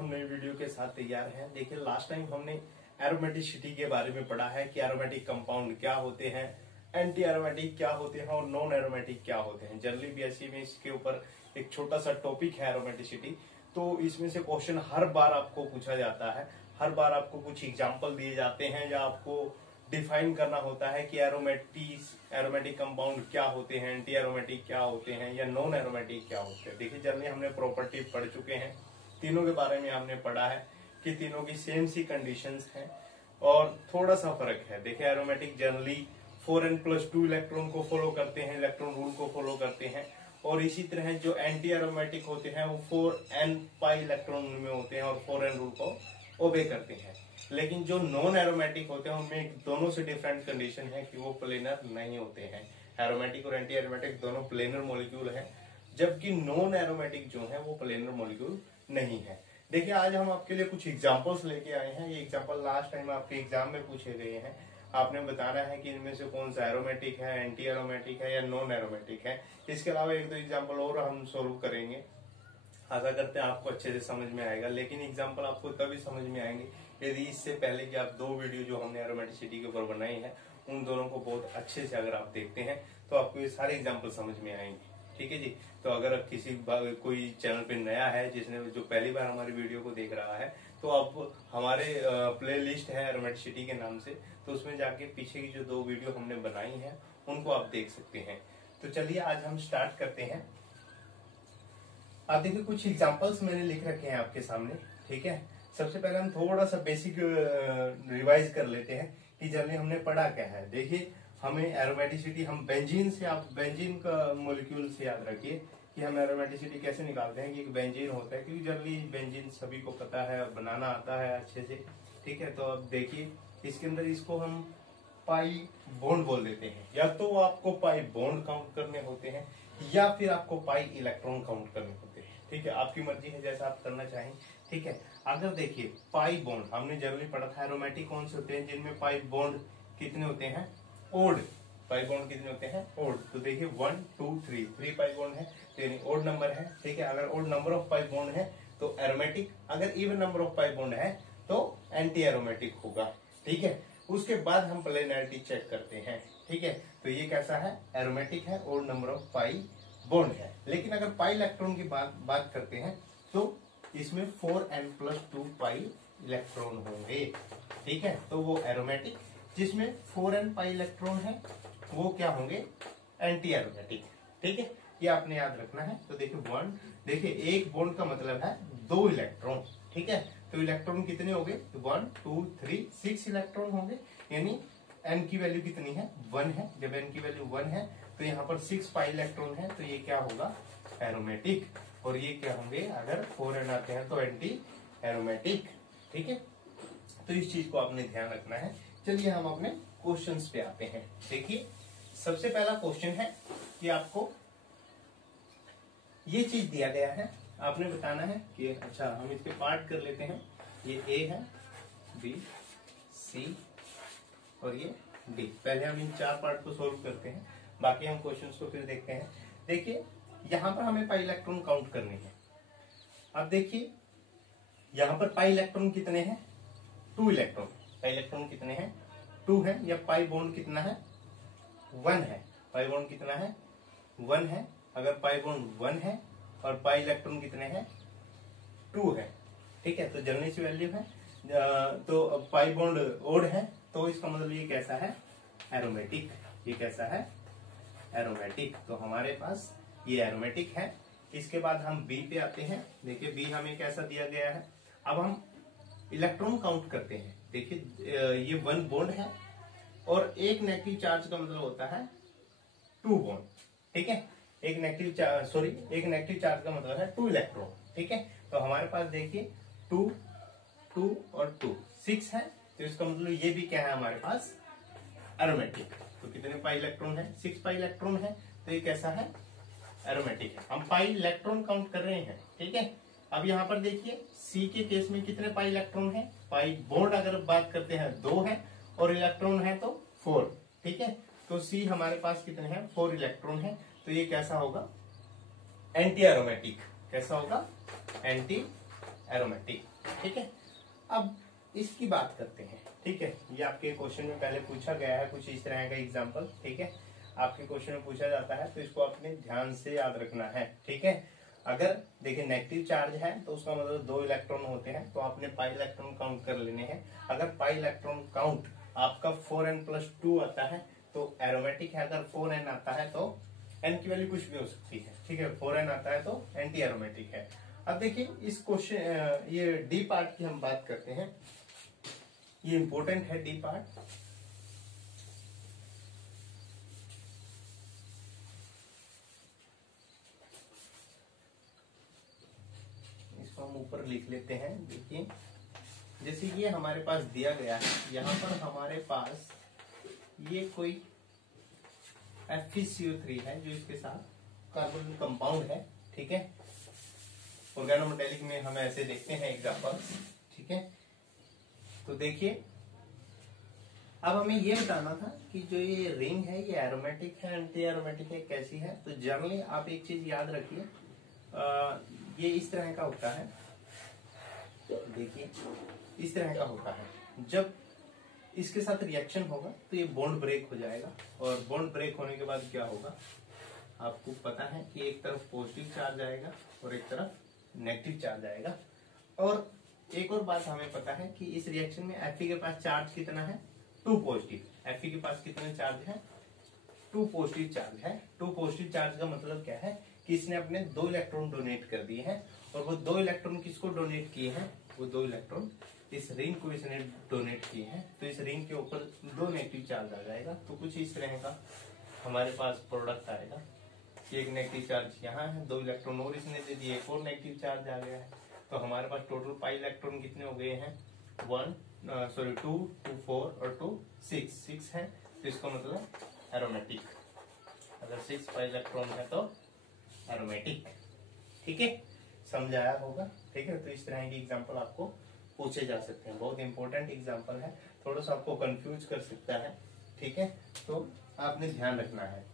हम नई वीडियो के साथ तैयार हैं। देखिए लास्ट टाइम हमने एरोमेटिसिटी के बारे में पढ़ा है कि एरोमेटिक कंपाउंड क्या होते हैं, एंटी एरोमेटिक क्या होते हैं और नॉन एरोमेटिक क्या होते हैं। जनरली बीएससी में इसके ऊपर एक छोटा सा टॉपिक है एरोमेटिसिटी। तो इसमें से क्वेश्चन हर बार आपको पूछा जाता है, हर बार आपको कुछ एग्जाम्पल दिए जाते हैं या आपको डिफाइन करना होता है कि एरोमेटिक कंपाउंड क्या होते हैं, एंटी एरोमेटिक क्या होते हैं या नॉन एरोमेटिक क्या होते हैं। देखिए जनरली हमने प्रॉपर्टी पढ़ चुके हैं, तीनों के बारे में हमने पढ़ा है कि तीनों की सेम सी कंडीशंस हैं और थोड़ा सा फर्क है। देखिए एरोमेटिक जनरली 4n+2 इलेक्ट्रॉन को फॉलो करते हैं, इलेक्ट्रॉन रूल को फॉलो करते हैं, और इसी तरह जो एंटी एरोमेटिक होते हैं वो 4n पाई इलेक्ट्रॉन में होते हैं और 4n रूल को ओबे करते हैं। लेकिन जो नॉन एरोमेटिक होते हैं उनमें दोनों से डिफरेंट कंडीशन है कि वो प्लेनर नहीं होते हैं। एरोमेटिक और एंटी एरोमेटिक दोनों प्लेनर मॉलिक्यूल है, जबकि नॉन एरोमेटिक जो है वो प्लेनर मॉलिक्यूल नहीं है। देखिए आज हम आपके लिए कुछ एग्जांपल्स लेके आए हैं। ये एग्जांपल लास्ट टाइम आपके एग्जाम में पूछे गए हैं। आपने बताना है कि इनमें से कौन सा एरोमेटिक है, एंटी एरोमेटिक है या नॉन एरोमेटिक है। इसके अलावा एक दो एग्जाम्पल और हम सोल्व करेंगे। आशा करते हैं आपको अच्छे से समझ में आएगा, लेकिन एग्जाम्पल आपको तभी समझ में आएंगे यदि इससे पहले कि आप दो वीडियो जो हमने एरोमेटिसिटी के ऊपर बनाई है उन दोनों को बहुत अच्छे से अगर आप देखते हैं तो आपको ये सारे एग्जाम्पल समझ में आएंगे। ठीक है जी। तो अगर कोई चैनल पे नया है जिसने जो पहली बार हमारी वीडियो को देख रहा है तो आप हमारे प्ले लिस्ट है एरोमेटिसिटी के नाम से, तो उसमें जाके पीछे की जो दो वीडियो हमने बनाई है उनको आप देख सकते हैं। तो चलिए आज हम स्टार्ट करते हैं। आप देखिए कुछ एग्जांपल्स मैंने लिख रखे हैं आपके सामने। ठीक है, सबसे पहले हम थोड़ा सा बेसिक रिवाइज कर लेते हैं कि जनरली हमने पढ़ा क्या है। देखिए हमें एरोमेटिसिटी हम बेंजीन से, आप बेंजीन का मॉलिक्यूल से याद रखिए कि हम एरोमेटिसिटी कैसे निकालते हैं कि एक बेंजीन होता है, क्योंकि जनरली बेंजीन सभी को पता है, बनाना आता है अच्छे से। ठीक है, तो अब देखिए इसके अंदर इसको हम पाई बॉन्ड बोल देते हैं। या तो आपको पाई बॉन्ड काउंट करने होते हैं या फिर आपको पाई इलेक्ट्रॉन काउंट करने होते हैं। ठीक है, आपकी मर्जी है जैसा आप करना चाहें। ठीक है, अगर देखिए पाई बॉन्ड हमने जनरली पढ़ा था एरोमेटिक कौन से होते हैं जिनमें पाई बॉन्ड कितने होते हैं, ओड। पाई बॉन्ड कितने होते हैं, ओड। तो देखिए 1 2 3 पाई बॉन्ड है तो यानी ओड नंबर है। ठीक है, अगर odd number of pi bond है तो एरोमेटिक, अगर even number of pi bond है तो एंटी एरोमेटिक होगा। ठीक है, उसके बाद हम प्लेनरिटी चेक करते हैं। ठीक है, तो ये कैसा है, एरोमेटिक है, odd number of pi bond है। लेकिन अगर पाई इलेक्ट्रॉन की बात करते हैं तो इसमें 4n+2 पाई इलेक्ट्रॉन होंगे। ठीक है, तो वो एरोमेटिक, जिसमें 4n पाई इलेक्ट्रॉन है वो क्या होंगे, एंटी एरोमेटिक। ठीक है, ये आपने याद रखना है। तो देखिए बॉन्ड, देखिए एक बॉन्ड का मतलब है 2 इलेक्ट्रॉन। ठीक है, तो इलेक्ट्रॉन कितने हो गए, 1 2 3 6 इलेक्ट्रॉन होंगे, यानी n की वैल्यू कितनी है, 1 है। जब n की वैल्यू 1 है तो यहाँ पर 6 पाई इलेक्ट्रॉन है, तो ये क्या होगा, एरोमेटिक। और ये क्या होंगे, अगर 4n आते हैं तो एंटी एरोमेटिक। ठीक है, तो इस चीज को आपने ध्यान रखना है। चलिए हम अपने क्वेश्चंस पे आते हैं। देखिए सबसे पहला क्वेश्चन है कि आपको ये चीज दिया गया है, आपने बताना है कि अच्छा हम इसके पार्ट कर लेते हैं। ये ए है, बी, सी और ये डी। पहले हम इन 4 पार्ट को सोल्व करते हैं, बाकी हम क्वेश्चंस को फिर देखते हैं। देखिए यहां पर हमें पाई इलेक्ट्रॉन काउंट करने हैं। अब देखिए यहां पर पाई इलेक्ट्रॉन कितने हैं, 2 इलेक्ट्रॉन। पाई इलेक्ट्रॉन कितने हैं, 2 है। या पाई बॉन्ड कितना है, 1 है। पाई बॉन्ड कितना है, 1 है। अगर पाई बॉन्ड 1 है और पाई इलेक्ट्रॉन कितने हैं, 2 है। ठीक है, तो जनरली सी वैल्यू है। तो पाई बॉन्ड ओड है, तो इसका मतलब ये कैसा है, एरोमेटिक। ये कैसा है, एरोमेटिक। तो हमारे पास ये एरोमेटिक है। इसके बाद हम बी पे आते हैं। देखिए बी हमें कैसा दिया गया है। अब हम इलेक्ट्रॉन काउंट करते हैं। देखिए ये 1 बॉन्ड है और एक नेगेटिव चार्ज का मतलब होता है 2 बॉन्ड। ठीक है, एक नेगेटिव चार्ज का मतलब है 2 इलेक्ट्रॉन। ठीक है, तो हमारे पास देखिए 2 2 और 2 6 है, तो इसका मतलब ये भी क्या है हमारे पास, एरोमेटिक। तो कितने पाई इलेक्ट्रॉन है, 6 पाई इलेक्ट्रॉन है, तो ये कैसा है, एरोमेटिक है। हम पाई इलेक्ट्रॉन काउंट कर रहे हैं। ठीक है, अब यहाँ पर देखिए सी के केस में कितने पाई इलेक्ट्रॉन है, पाई बॉन्ड अगर बात करते हैं 2 है और इलेक्ट्रॉन है तो 4। ठीक है, तो सी हमारे पास कितने हैं, 4 इलेक्ट्रॉन है, तो ये कैसा होगा, एंटी एरोमेटिक। कैसा होगा, एंटी एरोमेटिक। ठीक है, अब इसकी बात करते हैं। ठीक है, ये आपके क्वेश्चन में पहले पूछा गया है कुछ इस तरह का एग्जांपल। ठीक है, आपके क्वेश्चन में पूछा जाता है तो इसको अपने ध्यान से याद रखना है। ठीक है, अगर देखिए नेगेटिव चार्ज है तो उसका मतलब 2 इलेक्ट्रॉन होते हैं, तो आपने पाई इलेक्ट्रॉन काउंट कर लेने हैं। अगर पाई इलेक्ट्रॉन काउंट आपका 4n+2 आता है तो एरोमेटिक है, अगर 4n आता है तो n की वैल्यू कुछ भी हो सकती है। ठीक है, 4n आता है तो एंटी एरोमेटिक है। अब देखिए इस क्वेश्चन ये डी पार्ट की हम बात करते हैं, ये इंपॉर्टेंट है डी पार्ट। इसको हम ऊपर लिख लेते हैं। देखिए जैसे ये हमारे पास दिया गया है, यहाँ पर हमारे पास ये कोई FeCO3 है जो इसके साथ कार्बन कंपाउंड है। ठीक है, ऑर्गेनोमेटेलिक में हम ऐसे देखते हैं एग्जांपल। ठीक है, तो देखिए अब हमें ये बताना था कि जो ये रिंग है ये एरोमेटिक है एंटी एरोमेटिक है कैसी है। तो जनरली आप एक चीज याद रखिए, ये इस तरह का होता है। देखिए इस तरह का होता है, जब इसके साथ रिएक्शन होगा तो ये बॉन्ड ब्रेक हो जाएगा, और बॉन्ड ब्रेक होने के बाद क्या होगा आपको पता है कि एक तरफ पॉजिटिव चार्ज आएगा और एक तरफ नेगेटिव चार्ज आएगा। और एक और बात हमें पता है कि इस रिएक्शन में Fe के पास चार्ज कितना है, 2 पॉजिटिव। Fe के पास कितने चार्ज है, 2 पॉजिटिव चार्ज है। 2 पॉजिटिव चार्ज का मतलब क्या है कि इसने अपने 2 इलेक्ट्रॉन डोनेट कर दिए हैं, और वो 2 इलेक्ट्रॉन किसको डोनेट किए हैं, वो 2 इलेक्ट्रॉन इस रिंग को इसने डोनेट किए हैं। तो इस रिंग के ऊपर 2 नेगेटिव चार्ज आ जाएगा। तो कुछ इस तरह का हमारे पास प्रोडक्ट आएगा। एक नेगेटिव चार्ज यहाँ है, 2 इलेक्ट्रॉन और इसने दे दिए, एक और नेगेटिव चार्ज आ गया है। तो हमारे पास टोटल पाई इलेक्ट्रॉन कितने हो गए हैं, 2, 2, 4 और 2, 6 है। तो इसका मतलब एरोमेटिक। अगर 6 पाई इलेक्ट्रॉन है तो एरोमेटिक। ठीक है, समझाया होगा। ठीक है, तो इस तरह के एग्जांपल आपको पूछे जा सकते हैं, बहुत इंपॉर्टेंट एग्जांपल है, थोड़ा सा आपको कंफ्यूज कर सकता है। ठीक है, तो आपने ध्यान रखना है।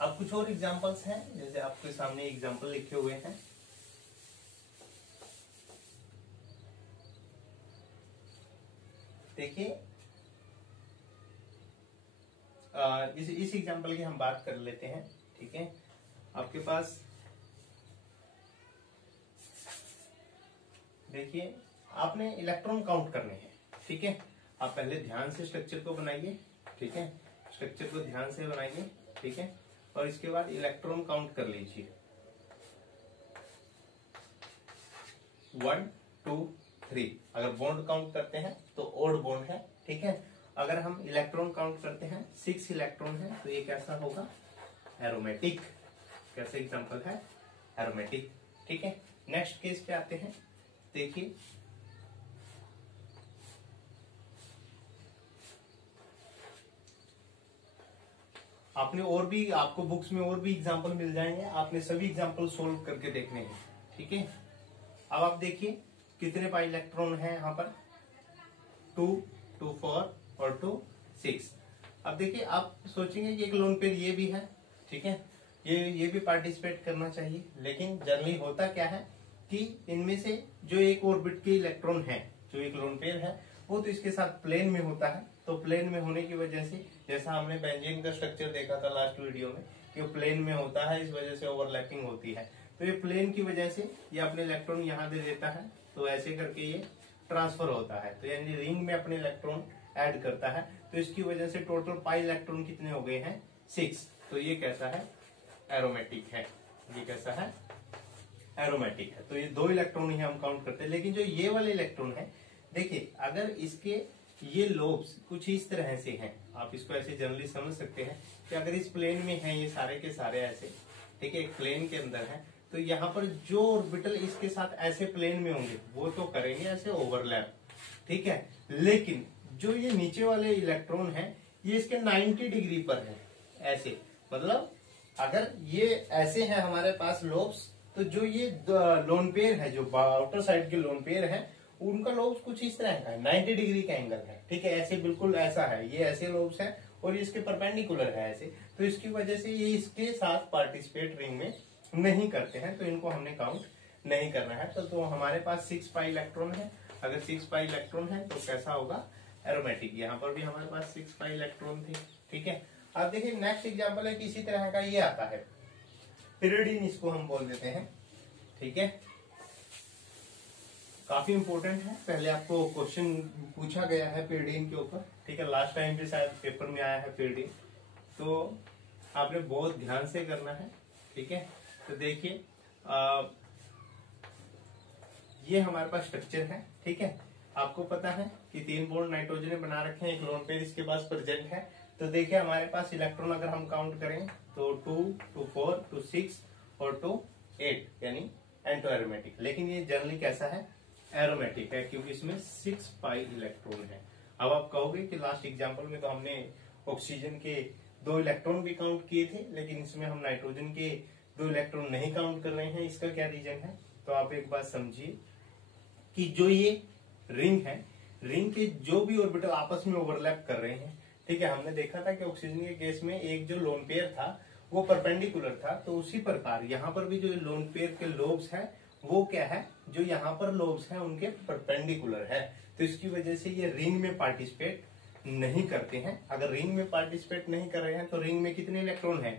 अब कुछ और एग्जांपल्स हैं, जैसे आपके सामने एग्जांपल लिखे हुए हैं। देखिए इस एग्जांपल की हम बात कर लेते हैं। ठीक है, आपके पास देखिए आपने इलेक्ट्रॉन काउंट करने हैं। ठीक है, आप पहले ध्यान से स्ट्रक्चर को बनाइए। ठीक है, स्ट्रक्चर को ध्यान से बनाइए। ठीक है, और इसके बाद इलेक्ट्रॉन काउंट कर लीजिए, 1, 2, 3। अगर बॉन्ड काउंट करते हैं तो ओड बॉन्ड है। ठीक है, अगर हम इलेक्ट्रॉन काउंट करते हैं 6 इलेक्ट्रॉन है, तो ये कैसा होगा, एरोमेटिक। कैसे एग्जांपल है, एरोमेटिक। ठीक है, नेक्स्ट केस पे आते हैं। देखिए आपने और भी, आपको बुक्स में और भी एग्जांपल मिल जाएंगे, आपने सभी एग्जांपल सोल्व करके देखने हैं। ठीक है, अब आप देखिए कितने पाई इलेक्ट्रॉन है यहाँ पर, 2, 2, 4 और 2, 6। अब देखिए आप सोचेंगे कि एक लोन पेयर ये भी है। ठीक है, ये भी पार्टिसिपेट करना चाहिए, लेकिन जनरली होता क्या है कि इनमें से जो एक ऑर्बिट के इलेक्ट्रॉन है, जो एक लोन पेयर है, वो तो इसके साथ प्लेन में होता है। तो प्लेन में होने की वजह से, जैसा हमने बेंजीन का स्ट्रक्चर देखा था लास्ट वीडियो में, कि वो प्लेन में होता है, इस वजह से ओवरलैपिंग होती है। तो ये प्लेन की वजह से ये अपने इलेक्ट्रॉन यहाँ दे देता है, तो ऐसे करके ये ट्रांसफर होता है। तो यानी रिंग में अपने इलेक्ट्रॉन ऐड करता है। तो इसकी वजह से टोटल पाई इलेक्ट्रॉन कितने हो गए हैं, 6। तो ये कैसा है, एरोमेटिक है। ये कैसा है, एरोमेटिक है। तो ये 2 इलेक्ट्रॉन ही हम काउंट करते हैं। लेकिन जो ये वाले इलेक्ट्रॉन है, देखिए अगर इसके ये लोब्स कुछ इस तरह से हैं, आप इसको ऐसे जनरली समझ सकते हैं कि अगर इस प्लेन में है ये सारे के सारे ऐसे, ठीक है, एक प्लेन के अंदर है, तो यहाँ पर जो ऑर्बिटल इसके साथ ऐसे प्लेन में होंगे वो तो करेंगे ऐसे ओवरलैप। ठीक है, लेकिन जो ये नीचे वाले इलेक्ट्रॉन है ये इसके 90 डिग्री पर है ऐसे। मतलब अगर ये ऐसे है हमारे पास लोब्स, तो जो ये लोन पेयर है, जो आउटर साइड के लोन पेयर है, उनका लोब्स कुछ इस तरह का है, 90 डिग्री का एंगल है। ठीक है, ऐसे बिल्कुल ऐसा है, ये ऐसे लोब्स है और ये इसके परपेंडिकुलर है ऐसे। तो इसकी वजह से ये इसके साथ पार्टिसिपेट रिंग में नहीं करते हैं, तो इनको हमने काउंट नहीं करना है। तो हमारे पास 6 पाई इलेक्ट्रॉन है। अगर 6 पाई इलेक्ट्रॉन है तो कैसा होगा, एरोमेटिक। यहाँ पर भी हमारे पास 6 पाई इलेक्ट्रॉन थे, ठीक है। अब देखिए नेक्स्ट एग्जांपल है कि इसी तरह का ये आता है, पिरिडिन इसको हम बोल देते हैं, ठीक है। काफी इंपॉर्टेंट है, पहले आपको क्वेश्चन पूछा गया है पिरिडिन के ऊपर, ठीक है। लास्ट टाइम भी शायद पेपर में आया है पिरिडिन, तो आपने बहुत ध्यान से करना है, ठीक है। तो देखिए ये हमारे पास स्ट्रक्चर है, ठीक है। आपको पता है कि 3 बॉन्ड नाइट्रोजन ने बना रखे हैं, एक लोन पेयर इसके पास प्रेजेंट है। तो देखिए हमारे पास इलेक्ट्रॉन अगर हम काउंट करें तो 2 2 4 2 6 और 2 8, यानी एंटो एरोमेटिक। लेकिन ये जनरली कैसा है, एरोमेटिक है, क्योंकि इसमें 6 पाई इलेक्ट्रॉन है। अब आप कहोगे कि लास्ट एग्जाम्पल में तो हमने ऑक्सीजन के 2 इलेक्ट्रॉन भी काउंट किए थे, लेकिन इसमें हम नाइट्रोजन के 2 इलेक्ट्रॉन नहीं काउंट कर रहे हैं, इसका क्या रीजन है। तो आप एक बात समझिए कि जो ये रिंग है, रिंग के जो भी ऑर्बिटल आपस में ओवरलैप कर रहे हैं, ठीक है। हमने देखा था कि ऑक्सीजन के केस में एक जो लोन पेयर था वो परपेंडिकुलर था, तो उसी प्रकार यहाँ पर भी जो लोन पेयर के लोब्स है वो क्या है, जो यहाँ पर लोब्स हैं उनके परपेंडिकुलर है। तो इसकी वजह से ये रिंग में पार्टिसिपेट नहीं करते हैं। अगर रिंग में पार्टिसिपेट नहीं कर रहे हैं तो रिंग में कितने इलेक्ट्रॉन है,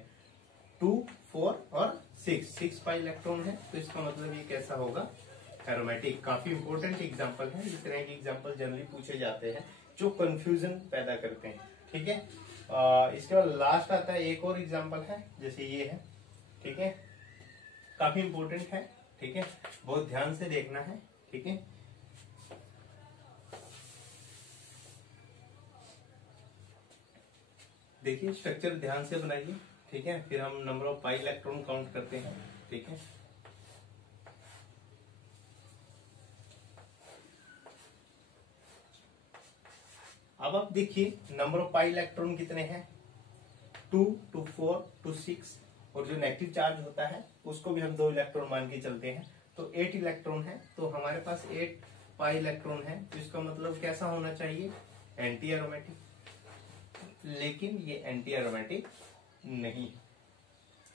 2 4 और 6 पाई इलेक्ट्रॉन है। तो इसका मतलब ये कैसा होगा, एरोमेटिक। काफी इंपॉर्टेंट एग्जांपल है, इस तरह के एग्जांपल जनरली पूछे जाते हैं जो कंफ्यूजन पैदा करते हैं, ठीक है। इसके बाद लास्ट आता है एक और एग्जांपल है, जैसे ये है, ठीक है। काफी इंपॉर्टेंट है, ठीक है, बहुत ध्यान से देखना है, ठीक है। देखिए स्ट्रक्चर ध्यान से बनाइए, ठीक है, फिर हम number of pi electron count करते हैं, ठीक है। अब आप देखिए नंबर ऑफ पाई इलेक्ट्रॉन कितने हैं, 2 2 4 2 6, और जो नेगेटिव चार्ज होता है उसको भी हम 2 इलेक्ट्रॉन मान के चलते हैं, तो 8 इलेक्ट्रॉन है। तो हमारे पास 8 पाई इलेक्ट्रॉन है, तो इसका मतलब कैसा होना चाहिए, एंटी एरोमेटिक। लेकिन ये एंटी एरोमेटिक नहीं है।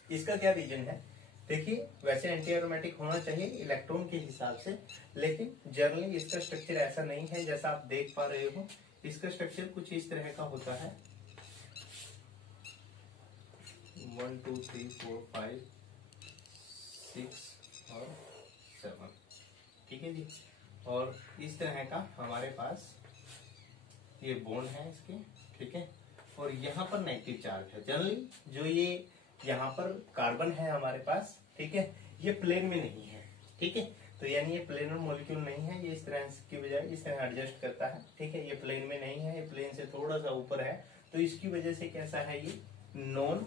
इसका क्या रीजन है, देखिए वैसे एंटी एरोमेटिक होना चाहिए इलेक्ट्रॉन के हिसाब से, लेकिन जनरली इसका स्ट्रक्चर ऐसा नहीं है जैसा आप देख पा रहे हो। इसका स्ट्रक्चर कुछ इस तरह का होता है, 1 2 3 4 5 6 और 7, ठीक है जी। और इस तरह का हमारे पास ये बॉन्ड है इसके, ठीक है। और यहाँ पर नेगेटिव चार्ज है। जनरली जो ये यहाँ पर कार्बन है हमारे पास, ठीक है, ये प्लेन में नहीं है, ठीक है। तो यानी ये प्लेनर मॉलिक्यूल नहीं है, ये इस तरह की बजाय इस तरह एडजस्ट करता है, ठीक है। ये प्लेन में नहीं है, ये प्लेन से थोड़ा सा ऊपर है, तो इसकी वजह से कैसा है, ये नॉन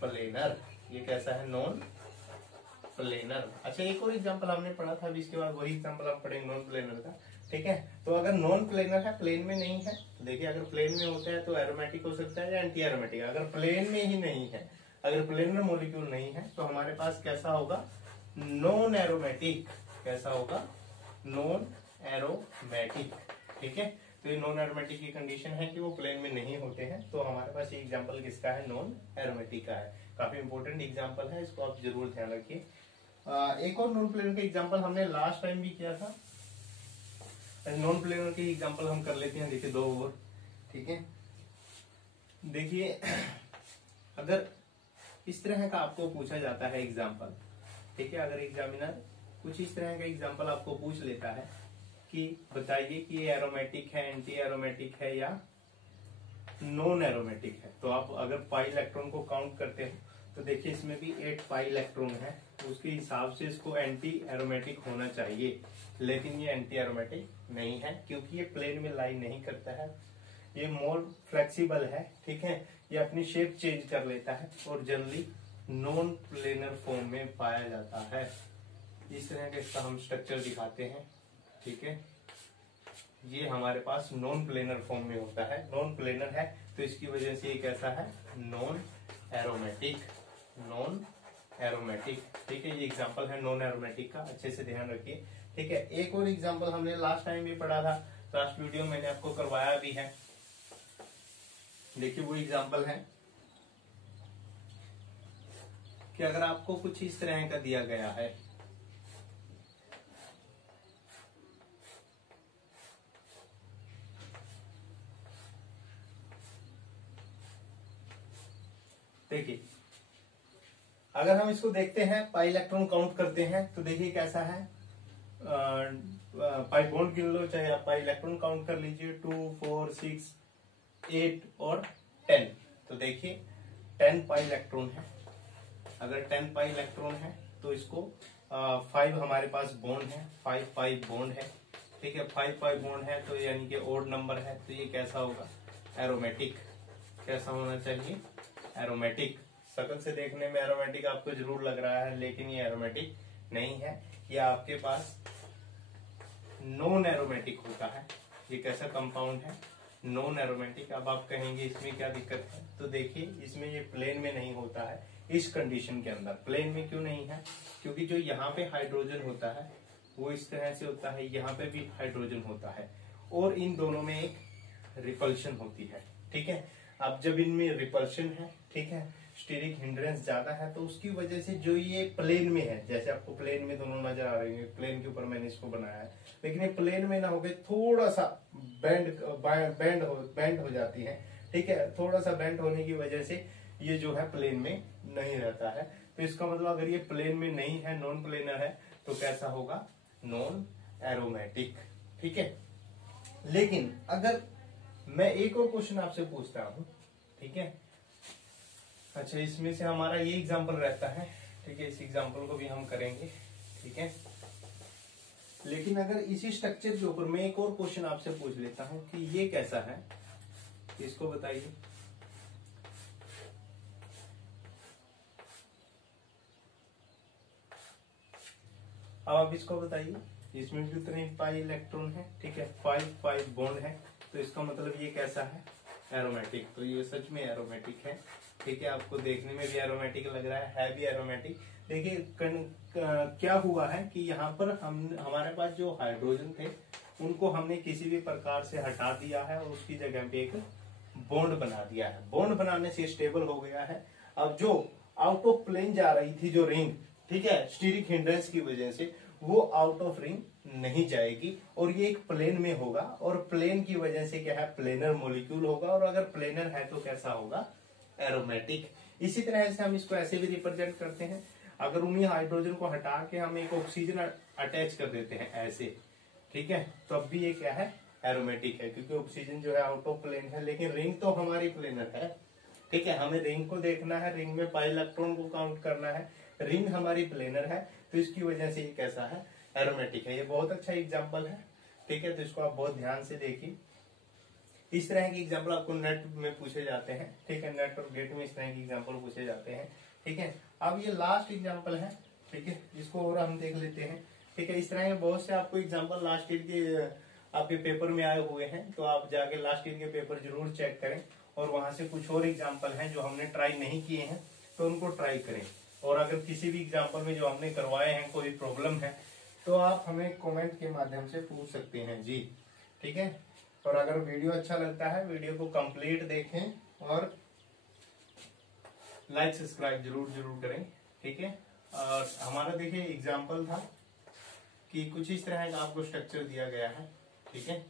प्लेनर। ये कैसा है, नॉन प्लेनर। अच्छा एक और एग्जांपल हमने पढ़ा था, अभी इसके बाद वही एग्जांपल आप पढ़ेंगे नॉन प्लेनर का, ठीक है। तो अगर नॉन प्लेनर है, प्लेन में नहीं है, तो देखिए अगर प्लेन में होता है तो एरोमेटिक हो सकता है या एंटी एरोमेटिक। अगर प्लेन में ही नहीं है, अगर प्लेनर मॉलिक्यूल नहीं है, तो हमारे पास कैसा होगा, नॉन एरोमेटिक। कैसा होगा, नॉन एरोमेटिक, ठीक है। तो ये नॉन एरोमेटिक की कंडीशन है कि वो प्लेन में नहीं होते हैं। तो हमारे पास ये एग्जांपल किसका है, नॉन एरोमेटिक का है। काफी इंपॉर्टेंट एग्जांपल है, इसको आप जरूर ध्यान रखिए। एक और नॉन प्लेनर का एग्जांपल हमने लास्ट टाइम भी किया था, नॉन प्लेनर की एग्जांपल हम कर लेते हैं। देखिए 2 और, ठीक है। देखिए अगर इस तरह का आपको पूछा जाता है एग्जांपल, ठीक है, अगर एग्जामिनर कुछ इस तरह का एग्जांपल आपको पूछ लेता है कि बताइए कि ये एरोमेटिक है, एंटी एरोमेटिक है या नॉन एरोमेटिक है, तो आप अगर पाई इलेक्ट्रॉन को काउंट करते हो तो देखिए इसमें भी 8 पाई इलेक्ट्रॉन है, तो उसके हिसाब से इसको एंटी एरोमेटिक होना चाहिए। लेकिन ये एंटी एरोमेटिक नहीं है, क्योंकि ये प्लेन में लाई नहीं करता है, ये मोर फ्लेक्सिबल है, ठीक है। ये अपनी शेप चेंज कर लेता है और जनरली नॉन प्लेनर फॉर्म में पाया जाता है। इस तरह का इसका हम स्ट्रक्चर दिखाते हैं, ठीक है। ये हमारे पास नॉन प्लेनर फॉर्म में होता है, नॉन प्लेनर है, तो इसकी वजह से ये कैसा है, नॉन एरोमेटिक। नॉन एरोमेटिक, ठीक है। ये एग्जांपल है नॉन एरोमेटिक का, अच्छे से ध्यान रखिए, ठीक है। एक और एग्जांपल हमने लास्ट टाइम भी पढ़ा था, लास्ट वीडियो मैंने आपको करवाया भी है। देखिए वो एग्जांपल है कि अगर आपको कुछ इस तरह का दिया गया है, देखिए अगर हम इसको देखते हैं, पाई इलेक्ट्रॉन काउंट करते हैं तो देखिए कैसा है, पाई बॉन्ड गिन लो चाहे आप पाई इलेक्ट्रॉन काउंट कर लीजिए, 2, 4, 6, 8 और 10। तो देखिए 10 पाई इलेक्ट्रॉन है। अगर 10 पाई इलेक्ट्रॉन है तो इसको 5 हमारे पास बॉन्ड है, 5 पाई बॉन्ड है, ठीक है। 5 पाई बॉन्ड है तो यानी कि ओड नंबर है, तो ये कैसा होगा, एरोमेटिक। कैसा होना चाहिए, एरोमेटिक। शक्ल से देखने में एरोमेटिक आपको जरूर लग रहा है, लेकिन ये एरोमेटिक नहीं है, ये आपके पास नॉन एरोमेटिक होता है। ये कैसा कंपाउंड है, नॉन एरोमेटिक। अब आप कहेंगे इसमें क्या दिक्कत है, तो देखिए इसमें ये प्लेन में नहीं होता है इस कंडीशन के अंदर। प्लेन में क्यों नहीं है, क्योंकि जो यहाँ पे हाइड्रोजन होता है वो इस तरह से होता है, यहाँ पे भी हाइड्रोजन होता है और इन दोनों में एक रिपल्शन होती है, ठीक है। अब जब इनमें रिपल्शन है, ठीक है, स्टीरिक हिंड्रेंस ज्यादा है, तो उसकी वजह से जो ये प्लेन में है, जैसे आपको प्लेन में दोनों नजर आ रहे हैं, प्लेन के ऊपर मैंने इसको बनाया है, लेकिन ये प्लेन में ना हो गए, थोड़ा सा बैंड हो जाती है, ठीक है। थोड़ा सा बैंड होने की वजह से ये जो है प्लेन में नहीं रहता है। तो इसका मतलब अगर ये प्लेन में नहीं है, नॉन प्लेनर है, तो कैसा होगा, नॉन एरोमेटिक, ठीक है। लेकिन अगर मैं एक और क्वेश्चन आपसे पूछता हूं, ठीक है, अच्छा इसमें से हमारा ये एग्जांपल रहता है, ठीक है, इस एग्जांपल को भी हम करेंगे, ठीक है। लेकिन अगर इसी स्ट्रक्चर के ऊपर मैं एक और क्वेश्चन आपसे पूछ लेता हूं कि ये कैसा है, इसको बताइए। अब आप इसको बताइए, इसमें भी उतने पाई इलेक्ट्रॉन है, ठीक है, 5 बॉन्ड है, तो इसका मतलब ये कैसा है, एरोमेटिक। तो ये सच में एरोमेटिक है, ठीक है। आपको देखने में भी एरोमेटिक लग रहा है भी एरोमेटिक। देखिए क्या हुआ है कि यहाँ पर हमारे पास जो हाइड्रोजन थे उनको हमने किसी भी प्रकार से हटा दिया है और उसकी जगह पे एक बॉन्ड बना दिया है। बॉन्ड बनाने से स्टेबल हो गया है। अब जो आउट ऑफ प्लेन जा रही थी जो रिंग, ठीक है, स्टीरिक हिंड्रेंस की वजह से वो आउट ऑफ रिंग नहीं जाएगी और ये एक प्लेन में होगा, और प्लेन की वजह से क्या है, प्लेनर मॉलिक्यूल होगा, और अगर प्लेनर है तो कैसा होगा, एरोमेटिक। इसी तरह से हम इसको ऐसे भी रिप्रेजेंट करते हैं, अगर उन्हीं हाइड्रोजन को हटा के हम एक ऑक्सीजन अटैच कर देते हैं ऐसे, ठीक है, तो अब भी ये क्या है, एरोमेटिक है, क्योंकि ऑक्सीजन जो है आउट ऑफ प्लेन है, लेकिन रिंग तो हमारी प्लेनर है, ठीक है। हमें रिंग को देखना है, रिंग में पाई इलेक्ट्रॉन को काउंट करना है, रिंग हमारी प्लेनर है, तो इसकी वजह से ये कैसा है, एरोमेटिक है। ये बहुत अच्छा एग्जाम्पल है, ठीक है, तो इसको आप बहुत ध्यान से देखिए। इस तरह के एग्जाम्पल आपको नेट में पूछे जाते हैं, ठीक है, नेट और गेट में इस तरह के एग्जाम्पल पूछे जाते हैं, ठीक है। अब ये लास्ट एग्जाम्पल है, ठीक है, इसको और हम देख लेते हैं, ठीक है। इस तरह के बहुत से आपको एग्जाम्पल लास्ट ईयर के आपके पेपर में आए हुए हैं, तो आप जाके लास्ट ईयर के पेपर जरूर चेक करें, और वहां से कुछ और एग्जाम्पल हैं जो हमने ट्राई नहीं किए हैं तो उनको ट्राई करें। और अगर किसी भी एग्जाम्पल में जो हमने करवाए हैं कोई प्रॉब्लम है तो आप हमें कमेंट के माध्यम से पूछ सकते हैं जी, ठीक है। और अगर वीडियो अच्छा लगता है, वीडियो को कंप्लीट देखें और लाइक सब्सक्राइब जरूर करें, ठीक है। और हमारा देखिए एग्जाम्पल था कि कुछ इस तरह का आपको स्ट्रक्चर दिया गया है, ठीक है।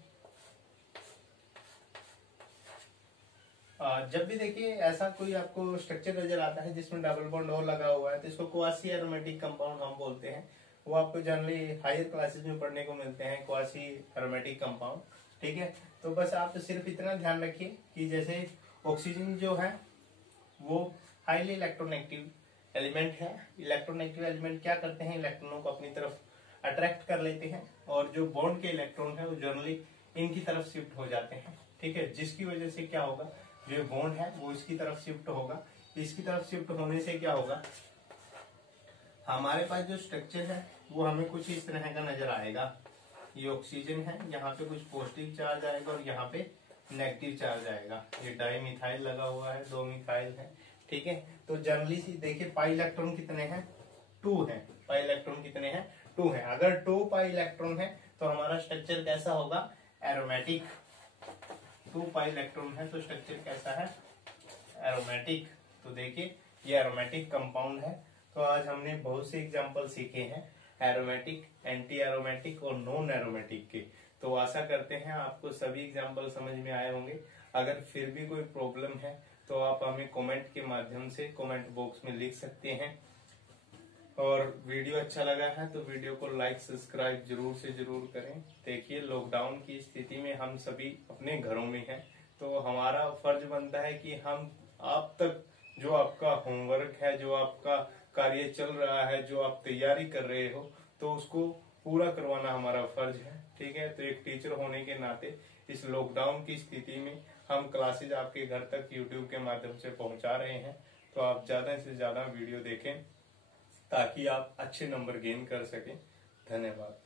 जब भी देखिए ऐसा कोई आपको स्ट्रक्चर नजर आता है जिसमें डबल बॉन्ड और लगा हुआ है, तो इसको क्वासी एरोमेटिक कंपाउंड हम बोलते हैं। वो आपको जनरली हायर क्लासेस में पढ़ने को मिलते हैं, क्वासी एरोमेटिक कंपाउंड, ठीक है। तो बस आप सिर्फ इतना ध्यान रखिए कि जैसे ऑक्सीजन जो है वो हाईली इलेक्ट्रोनेगेटिव एलिमेंट है। इलेक्ट्रोनेगेटिव एलिमेंट क्या करते हैं, इलेक्ट्रॉनों को अपनी तरफ अट्रैक्ट कर लेते हैं, और जो बॉन्ड के इलेक्ट्रॉन है वो जनरली इनकी तरफ शिफ्ट हो जाते हैं, ठीक है। जिसकी वजह से क्या होगा, जो बॉन्ड है वो इसकी तरफ शिफ्ट होगा। इसकी तरफ शिफ्ट होने से क्या होगा, हमारे पास जो स्ट्रक्चर है वो हमें कुछ इस तरह का नजर आएगा। ये ऑक्सीजन है, यहाँ पे कुछ पॉजिटिव चार्ज आएगा और यहाँ पे नेगेटिव चार्ज आएगा। ये डाई मिथाइल लगा हुआ है, 2 मिथाइल है, ठीक है। तो जनरली देखिए पाई इलेक्ट्रॉन कितने हैं, 2 है। पाई इलेक्ट्रॉन कितने हैं, 2 है। अगर 2 पाई इलेक्ट्रॉन है तो हमारा स्ट्रक्चर कैसा होगा, एरोमेटिक। 2 पाई इलेक्ट्रॉन है तो स्ट्रक्चर कैसा है, एरोमेटिक। तो देखिए ये एरोमेटिक कंपाउंड है। तो आज हमने बहुत से एग्जांपल सीखे हैं एरोमेटिक, एंटी एरोमेटिक और नॉन एरोमेटिक के। तो आशा करते हैं आपको सभी एग्जांपल समझ में आए होंगे। अगर फिर भी कोई प्रॉब्लम है तो आप हमें कमेंट के माध्यम से कमेंट बॉक्स में लिख सकते हैं। और वीडियो अच्छा लगा है तो वीडियो को लाइक सब्सक्राइब जरूर से जरूर करें। देखिए, लॉकडाउन की स्थिति में हम सभी अपने घरों में हैं, तो हमारा फर्ज बनता है कि हम आप तक जो आपका होमवर्क है, जो आपका कार्य चल रहा है, जो आप तैयारी कर रहे हो, तो उसको पूरा करवाना हमारा फर्ज है। ठीक है, तो एक टीचर होने के नाते इस लॉकडाउन की स्थिति में हम क्लासेज आपके घर तक यूट्यूब के माध्यम से पहुंचा रहे हैं। तो आप ज्यादा से ज्यादा वीडियो देखें ताकि आप अच्छे नंबर गेन कर सकें। धन्यवाद।